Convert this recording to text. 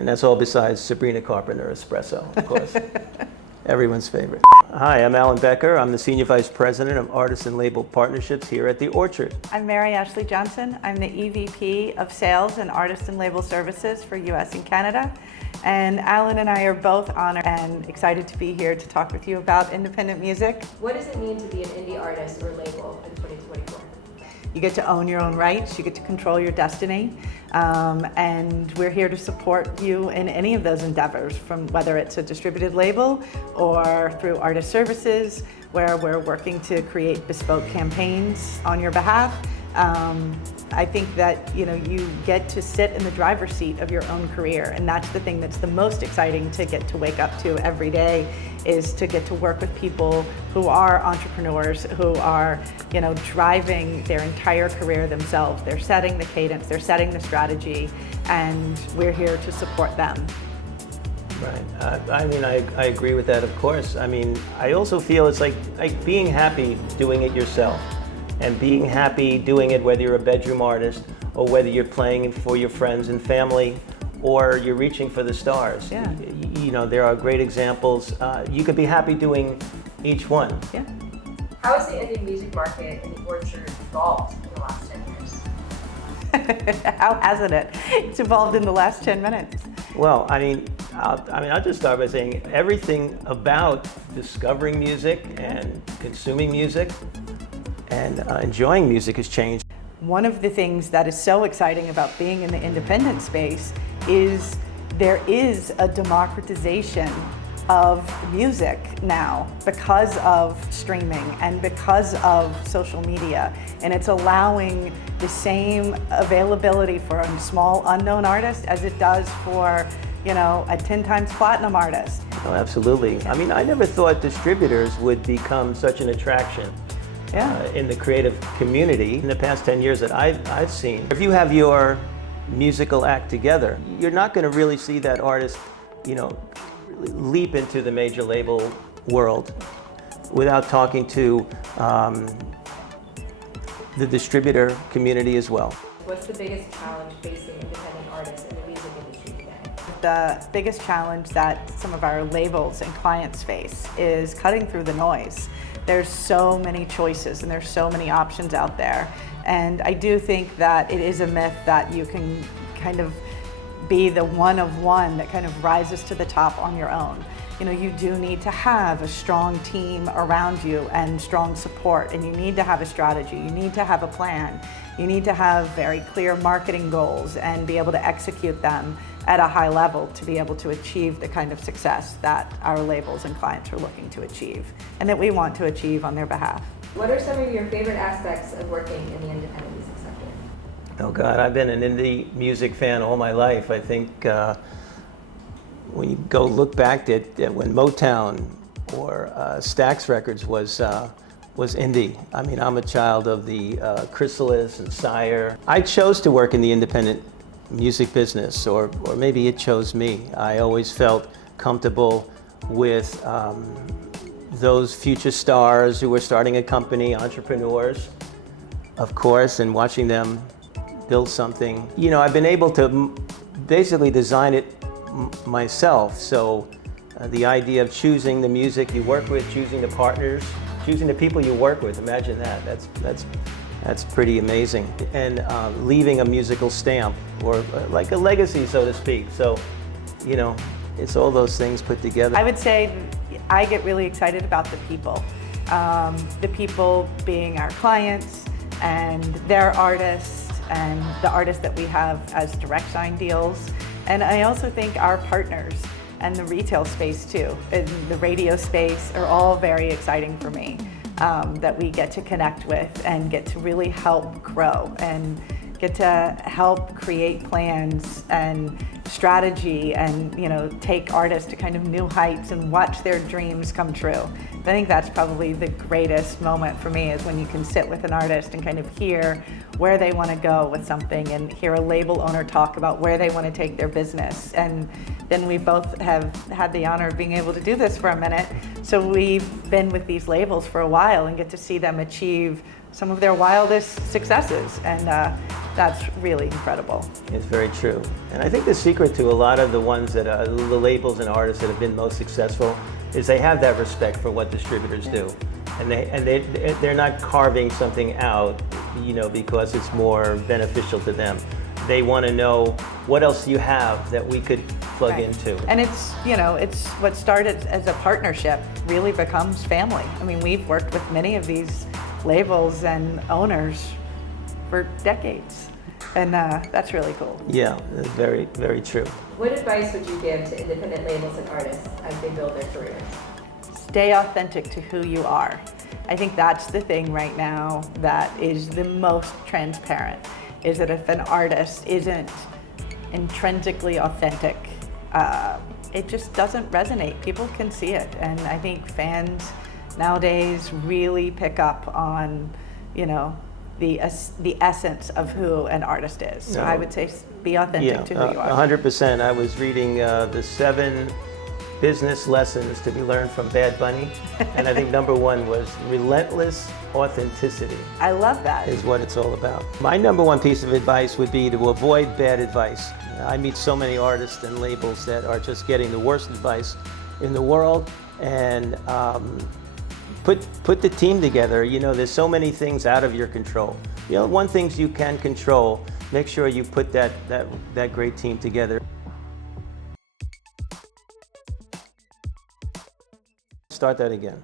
And that's all besides Sabrina Carpenter Espresso, of course. Everyone's favorite. Hi, I'm Alan Becker. I'm the Senior Vice President of Artist and Label Partnerships here at The Orchard. I'm Mary Ashley Johnson. I'm the EVP of Sales and Artist and Label Services for US and Canada. And Alan and I are both honored and excited to be here to talk with you about independent music. What does it mean to be an indie artist or label in 2024? You get to own your own rights, you get to control your destiny, and we're here to support you in any of those endeavors, from whether it's a distributed label or through artist services, where we're working to create bespoke campaigns on your behalf. I think that you get to sit in the driver's seat of your own career, and that's the thing that's the most exciting to get to wake up to every day, is to get to work with people who are entrepreneurs, who are driving their entire career themselves. They're setting the cadence, they're setting the strategy, and we're here to support them. Right. I agree with that, of course. I also feel it's like being happy doing it yourself. And being happy doing it, whether you're a bedroom artist or whether you're playing for your friends and family or you're reaching for the stars. Yeah. There are great examples. You could be happy doing each one. Yeah. How has the indie music market in the Orchard evolved in the last 10 years? How hasn't it? It's evolved in the last 10 minutes. Well, I'll just start by saying everything about discovering music and consuming music and enjoying music has changed. One of the things that is so exciting about being in the independent space is there is a democratization of music now because of streaming and because of social media, and it's allowing the same availability for a small unknown artist as it does for a 10 times platinum artist. Oh, absolutely. I never thought distributors would become such an attraction. In the creative community in the past 10 years that I've seen. If you have your musical act together, you're not going to really see that artist, leap into the major label world without talking to the distributor community as well. What's the biggest challenge facing independent artists in the music industry today? The biggest challenge that some of our labels and clients face is cutting through the noise. There's so many choices and there's so many options out there. And I do think that it is a myth that you can kind of be the one of one that kind of rises to the top on your own. You do need to have a strong team around you and strong support, and you need to have a strategy, you need to have a plan, you need to have very clear marketing goals and be able to execute them at a high level to be able to achieve the kind of success that our labels and clients are looking to achieve and that we want to achieve on their behalf. What are some of your favorite aspects of working in the independent music sector? Oh God, I've been an indie music fan all my life. I think when you go look back at when Motown or Stax Records was indie. I'm a child of the Chrysalis and Sire. I chose to work in the independent music business, or maybe it chose me. I always felt comfortable with those future stars who were starting a company, entrepreneurs, of course, and watching them build something. I've been able to basically design it myself. So the idea of choosing the music you work with, choosing the partners, choosing the people you work with, imagine that. That's pretty amazing. And leaving a musical stamp, or like a legacy, so to speak. So, it's all those things put together. I would say I get really excited about the people. The people being our clients and their artists and the artists that we have as direct sign deals. And I also think our partners and the retail space too, and the radio space are all very exciting for me. That we get to connect with and get to really help grow and get to help create plans and strategy and take artists to kind of new heights and watch their dreams come true. I think that's probably the greatest moment for me, is when you can sit with an artist and kind of hear where they want to go with something and hear a label owner talk about where they want to take their business. And then we both have had the honor of being able to do this for a minute. So we've been with these labels for a while and get to see them achieve some of their wildest successes. And That's really incredible. It's very true. And I think the secret to a lot of the ones that are the labels and artists that have been most successful is they have that respect for what distributors do. And they're not carving something out, you know, because it's more beneficial to them. They want to know what else you have that we could plug into. And it's, you know, it's what started as a partnership really becomes family. I mean, we've worked with many of these labels and owners for decades. And that's really cool. Yeah, that's very, very true. What advice would you give to independent labels and artists as they build their careers? Stay authentic to who you are. I think that's the thing right now that is the most transparent, is that if an artist isn't intrinsically authentic, it just doesn't resonate. People can see it. And I think fans nowadays really pick up on, you know, the essence of who an artist is. So I would say be authentic to who you are. 100%. I was reading the 7 business lessons to be learned from Bad Bunny, and I think number 1 was relentless authenticity. I love that. Is what it's all about. My number 1 piece of advice would be to avoid bad advice. I meet so many artists and labels that are just getting the worst advice in the world, and put the team together. You know, there's so many things out of your control. You know, one things you can control, make sure you put that great team together. Start that again.